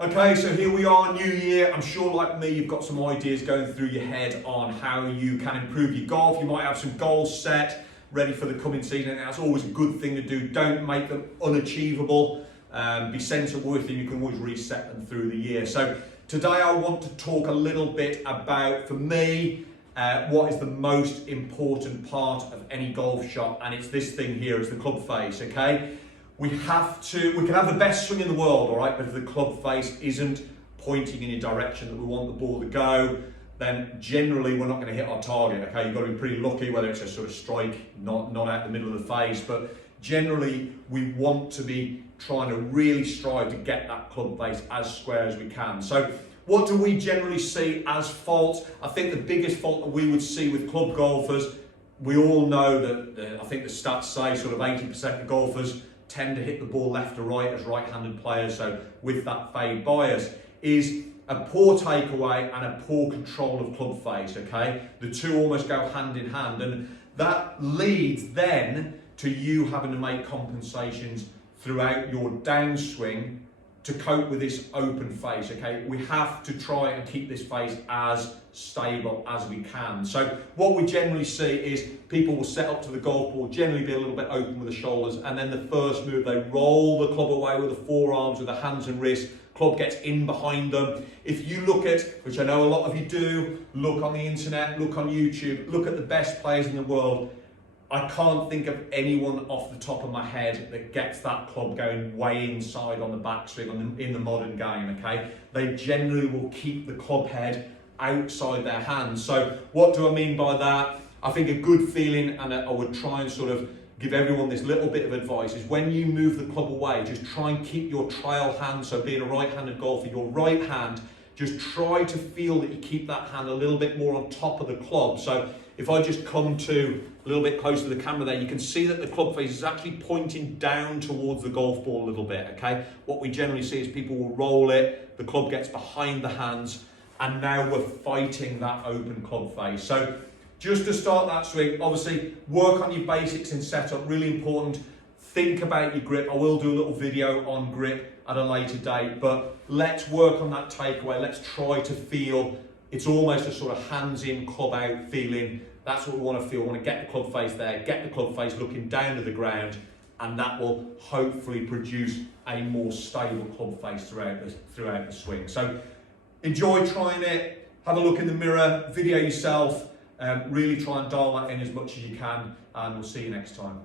Okay, so here we are, new year. I'm sure like me, you've got some ideas going through your head on how you can improve your golf. You might have some goals set, ready for the coming season, and that's always a good thing to do. Don't make them unachievable. Be sensible with them. You can always reset them through the year. So today I want to talk a little bit about, for me, what is the most important part of any golf shot, and it's this thing here, it's the club face, okay? We can have the best swing in the world, all right, but if the club face isn't pointing in a direction that we want the ball to go, then generally we're not going to hit our target, okay? You've got to be pretty lucky, whether it's a sort of strike, not out the middle of the face, but generally we want to be trying to really strive to get that club face as square as we can. So what do we generally see as faults? I think the biggest fault that we would see with club golfers, we all know that I think the stats say sort of 80% of golfers tend to hit the ball left to right as right-handed players, so with that fade bias, is a poor takeaway and a poor control of club face, okay? The two almost go hand in hand, and that leads then to you having to make compensations throughout your downswing to cope with this open face, okay? We have to try and keep this face as stable as we can. So what we generally see is people will set up to the golf ball, generally be a little bit open with the shoulders, and then the first move, they roll the club away with the forearms, with the hands and wrists, club gets in behind them. If you look at, which I know a lot of you do, look on the internet, look on YouTube, look at the best players in the world, I can't think of anyone off the top of my head that gets that club going way inside on the backswing in the modern game, okay? They generally will keep the club head outside their hands. So what do I mean by that? I think a good feeling, and I would try and sort of give everyone this little bit of advice, is when you move the club away, just try and keep your trail hand, so being a right-handed golfer, your right hand, just try to feel that you keep that hand a little bit more on top of the club. So if I just come to a little bit close to the camera there, you can see that the club face is actually pointing down towards the golf ball a little bit, okay? What we generally see is people will roll it, the club gets behind the hands, and now we're fighting that open club face. So just to start that swing, obviously work on your basics in setup, really important. Think about your grip. I will do a little video on grip at a later date, but let's work on that takeaway. Let's try to feel, it's almost a sort of hands in, club out feeling. That's what we want to feel. We want to get the club face there, get the club face looking down to the ground, and that will hopefully produce a more stable club face throughout the swing. So enjoy trying it, have a look in the mirror, video yourself, really try and dial that in as much as you can, and we'll see you next time.